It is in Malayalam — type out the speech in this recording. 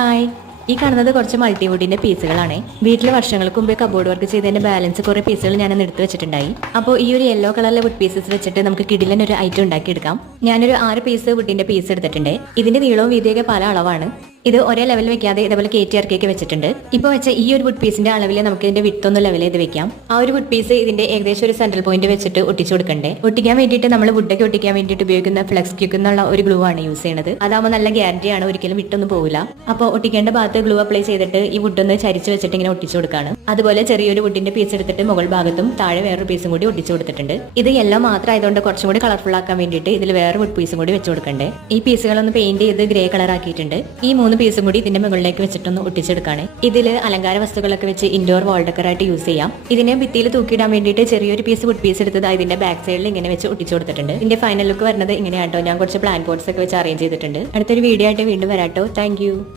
ഹായ്, ഈ കാണുന്നത് കുറച്ച് മൾട്ടിവുഡിന്റെ പീസുകളാണ്. വീട്ടിൽ വർഷങ്ങൾക്ക് മുമ്പേ കബോർഡ് വർക്ക് ചെയ്തതിന്റെ ബാലൻസ് കുറെ പീസുകൾ ഞാൻ എടുത്ത് വെച്ചിട്ടുണ്ടായി. അപ്പോൾ ഈ ഒരു യെല്ലോ കളറിലെ വുഡ് പീസസ് വെച്ചിട്ട് നമുക്ക് കിടിലൻ ഒരു ഐറ്റം ഉണ്ടാക്കിയെടുക്കാം. ഞാനൊരു 6 പീസ് വുഡിന്റെ പീസ് എടുത്തിട്ടുണ്ട്. ഇതിന്റെ നീളവും വീതിയൊക്കെ പല അളവാണ്. ഇത് ഒരേ ലെവൽ വെക്കാതെ ഇതേപോലെ കയറ്റി ഇറക്കിയൊക്കെ വെച്ചിട്ടുണ്ട്. ഇപ്പൊ വെച്ച ഈ ഒരു വുഡ് പീസിന്റെ അളവിൽ നമുക്ക് ഇതിന്റെ വിഡ്ത്ത് ഒന്ന് ലെവൽ ചെയ്ത് വെക്കാം. ആ ഒരു വുഡ് പീസ് ഇതിന്റെ ഏകദേശം ഒരു സെൻട്രൽ പോയിന്റ് വെച്ചിട്ട് ഒട്ടിച്ചു കൊടുക്കണ്ടേ. ഒട്ടിക്കാൻ വേണ്ടിയിട്ട് നമ്മൾ വുഡൊക്കെ ഒട്ടിക്കാൻ വേണ്ടിയിട്ട് ഉപയോഗിക്കുന്ന ഫ്ലെക്സ് ക്യൂക്ക് എന്നുള്ള ഒരു ഗ്ലൂ ആണ് യൂസ് ചെയ്യുന്നത്. അതാകുമ്പോൾ നല്ല ഗ്യാരണ്ടിയാണ്, ഒരിക്കലും വിട്ടൊന്നും പോകില്ല. അപ്പോൾ ഒട്ടിക്കേണ്ട ഭാഗത്ത് ഗ്ലൂ അപ്ലൈ ചെയ്തിട്ട് ഈ വുഡ് ഒന്ന് ചരിച്ച് വെച്ചിട്ട് ഇങ്ങനെ ഒട്ടിച്ചു കൊടുക്കാണ്. അതുപോലെ ചെറിയൊരു വുഡിന്റെ പീസ് എടുത്തിട്ട് മുകൾ ഭാഗത്തും താഴെ വേറൊരു പീസും കൂടി ഒട്ടിച്ചു കൊടുത്തിട്ടുണ്ട്. ഇത് എല്ലാം മാത്രം ആയതുകൊണ്ട് കുറച്ചും കൂടി കളർഫുൾ ആക്കാൻ വേണ്ടിയിട്ട് ഇതിൽ വേറെ വുഡ് പീസും കൂടി വെച്ച് കൊടുക്കണ്ടേ. ഈ പീസുകളൊന്ന് പെയിന്റ് ചെയ്ത് ഗ്രേ കളർ ആക്കിയിട്ടുണ്ട്. ഈ 3 പീസും കൂടി ഇതിന്റെ മുകളിലേക്ക് വെച്ചിട്ടൊന്ന് ഒട്ടിച്ചെടുക്കാണ്. ഇതിൽ അലങ്കാര വസ്തുക്കളൊക്കെ വെച്ച് ഇൻഡോർ വാൾ ഡെക്കർ ആയിട്ട് യൂസ് ചെയ്യാം. ഇതിനെ ഭിത്തിയിൽ തൂക്കിയിടാൻ വേണ്ടിയിട്ട് ചെറിയൊരു പീസ് വുഡ് പീസ് എടുത്തത് ഇതിന്റെ ബാക്ക് സൈഡിൽ ഇങ്ങനെ വെച്ച് ഒട്ടിച്ചു കൊടുത്തിട്ടുണ്ട്. ഇതിന്റെ ഫൈനൽ ലുക്ക് വരുന്നത് ഇങ്ങനെയാട്ടോ. ഞാൻ കുറച്ച് പ്ലാന്റ് പോട്ട്സ് ഒക്കെ വെച്ച് അറേഞ്ച് ചെയ്തിട്ടുണ്ട്. അടുത്തൊരു വീഡിയോ ആയിട്ട് വീണ്ടും വരാട്ടോ. താങ്ക്